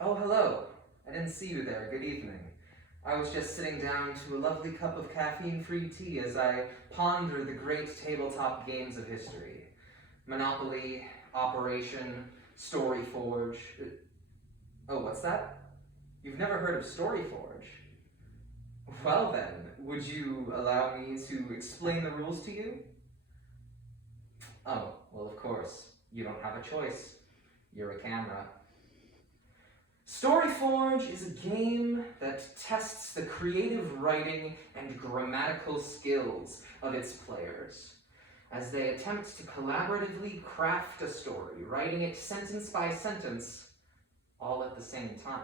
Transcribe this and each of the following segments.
Oh, hello. I didn't see you there. Good evening. I was just sitting down to a lovely cup of caffeine-free tea as I ponder the great tabletop games of history. Monopoly, Operation, Storyforge. Oh, what's that? You've never heard of Storyforge? Well then, would you allow me to explain the rules to you? Oh, well of course. You don't have a choice. You're a camera. Storyforge is a game that tests the creative writing and grammatical skills of its players as they attempt to collaboratively craft a story, writing it sentence by sentence, all at the same time.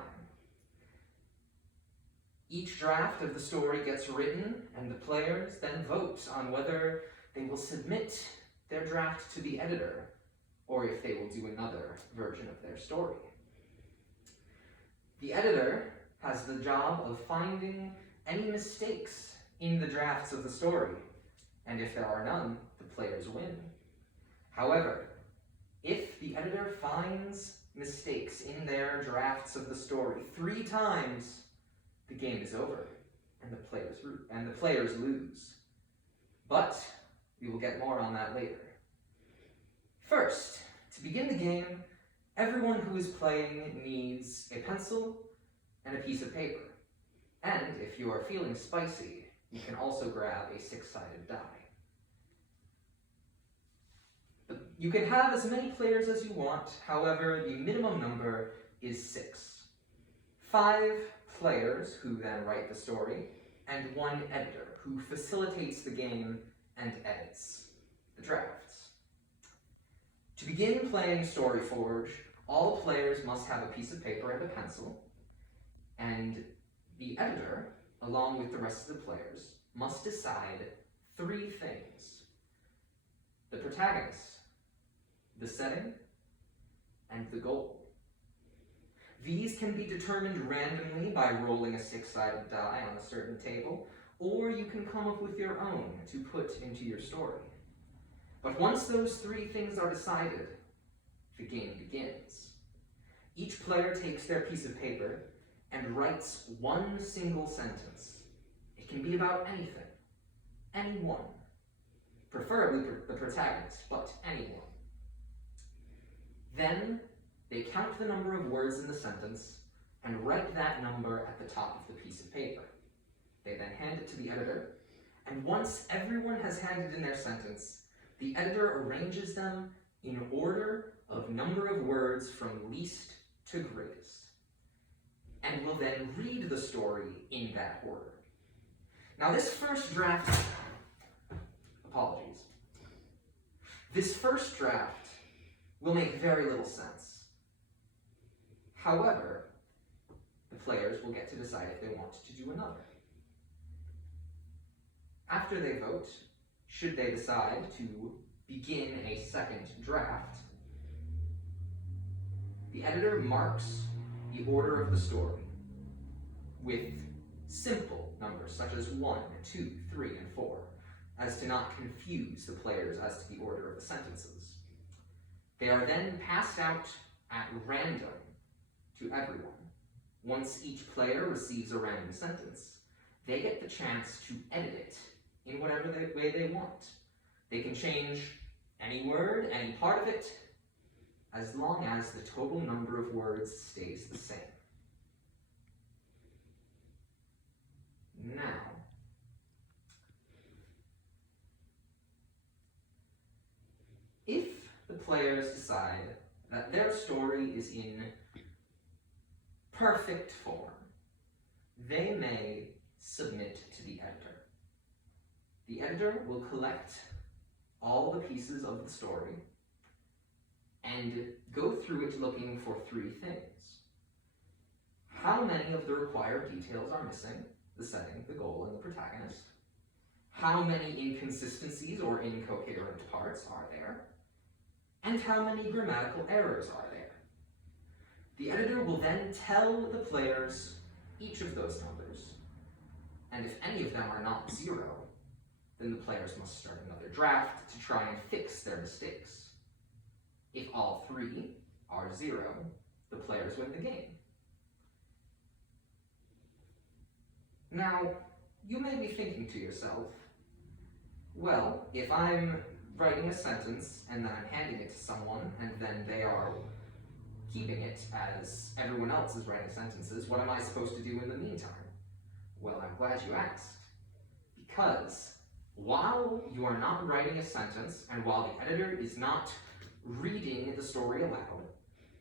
Each draft of the story gets written, and the players then vote on whether they will submit their draft to the editor, or if they will do another version of their story. The editor has the job of finding any mistakes in the drafts of the story, and if there are none, the players win. However, if the editor finds mistakes in their drafts of the story 3 times, the game is over, and the players lose. But we will get more on that later. First, to begin the game, everyone who is playing needs a pencil and a piece of paper. And if you are feeling spicy, you can also grab a 6-sided die. But you can have as many players as you want, however, the minimum number is 6. 5 players who then write the story, and 1 editor who facilitates the game and edits the drafts. To begin playing Storyforge, all players must have a piece of paper and a pencil, and the editor, along with the rest of the players, must decide 3 things: the protagonist, the setting, and the goal. These can be determined randomly by rolling a 6-sided die on a certain table, or you can come up with your own to put into your story. But once those 3 things are decided, the game begins. Each player takes their piece of paper and writes 1 single sentence. It can be about anything, anyone, preferably the protagonist, but anyone. Then they count the number of words in the sentence and write that number at the top of the piece of paper. They then hand it to the editor, and once everyone has handed in their sentence, the editor arranges them in order of number of words from least to greatest, and will then read the story in that order. Now this first draft, this first draft will make very little sense. However, the players will get to decide if they want to do another. After they vote, should they decide to begin a second draft, the editor marks the order of the story with simple numbers such as 1, 2, 3, and 4, as to not confuse the players as to the order of the sentences. They are then passed out at random to everyone. Once each player receives a random sentence, they get the chance to edit it in whatever way they want. They can change any word, any part of it, as long as the total number of words stays the same. Now, if the players decide that their story is in perfect form, they may submit to the editor. The editor will collect all the pieces of the story and go through it looking for 3 things. How many of the required details are missing? The setting, the goal, and the protagonist. How many inconsistencies or incoherent parts are there? And how many grammatical errors are there? The editor will then tell the players each of those numbers, and if any of them are not 0, then the players must start another draft to try and fix their mistakes. If all 3 are 0, the players win the game. Now, you may be thinking to yourself, well, if I'm writing a sentence and then I'm handing it to someone and then they are keeping it as everyone else is writing sentences, what am I supposed to do in the meantime? Well, I'm glad you asked. Because while you are not writing a sentence and while the editor is not reading the story aloud,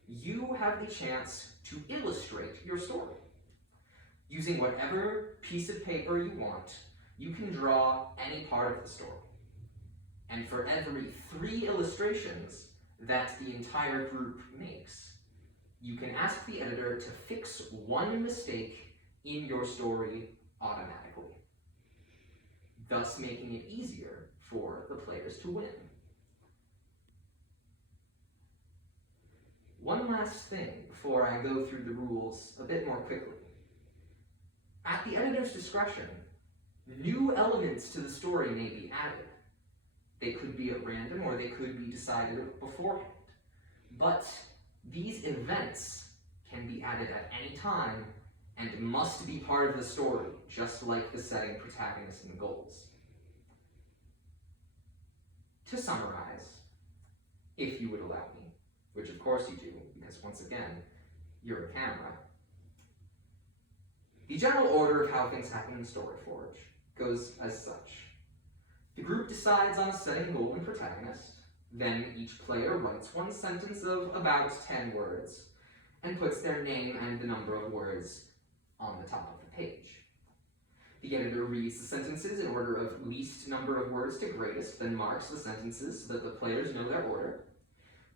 you have the chance to illustrate your story. Using whatever piece of paper you want, you can draw any part of the story. And for every 3 illustrations that the entire group makes, you can ask the editor to fix 1 mistake in your story automatically, thus making it easier for the players to win. One last thing before I go through the rules a bit more quickly. At the editor's discretion, new elements to the story may be added. They could be at random or they could be decided beforehand. But these events can be added at any time and must be part of the story, just like the setting, protagonist, and goals. To summarize, if you would allow me, which of course you do, because once again, you're a camera, the general order of how things happen in Storyforge goes as such. The group decides on a setting, goal, and protagonist. Then each player writes 1 sentence of about 10 words and puts their name and the number of words on the top of the page. The editor reads the sentences in order of least number of words to greatest, then marks the sentences so that the players know their order.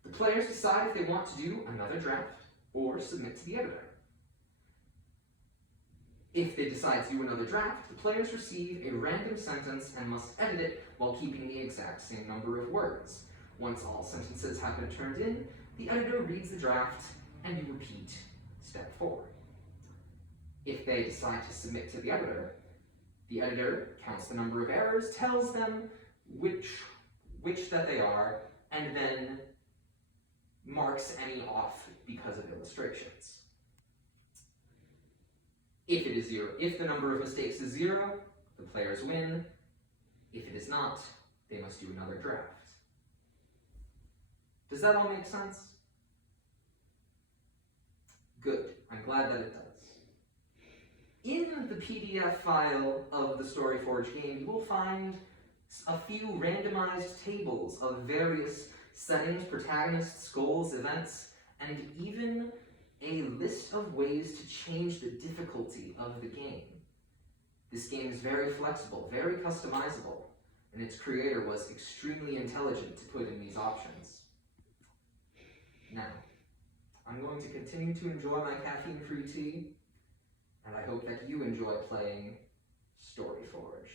The players decide if they want to do another draft or submit to the editor. If they decide to do another draft, the players receive a random sentence and must edit it while keeping the exact same number of words. Once all sentences have been turned in, the editor reads the draft and you repeat step 4. If they decide to submit to the editor counts the number of errors, tells them which that they are, and then marks any off because of illustrations. If it is 0, if the number of mistakes is 0, the players win. If it is not, they must do another draft. Does that all make sense? Good. I'm glad that it does. In the PDF file of the Storyforge game, you will find a few randomized tables of various settings, protagonists, goals, events, and even a list of ways to change the difficulty of the game. This game is very flexible, very customizable, and its creator was extremely intelligent to put in these options. Now, I'm going to continue to enjoy my caffeine-free tea, and I hope that you enjoy playing Storyforge.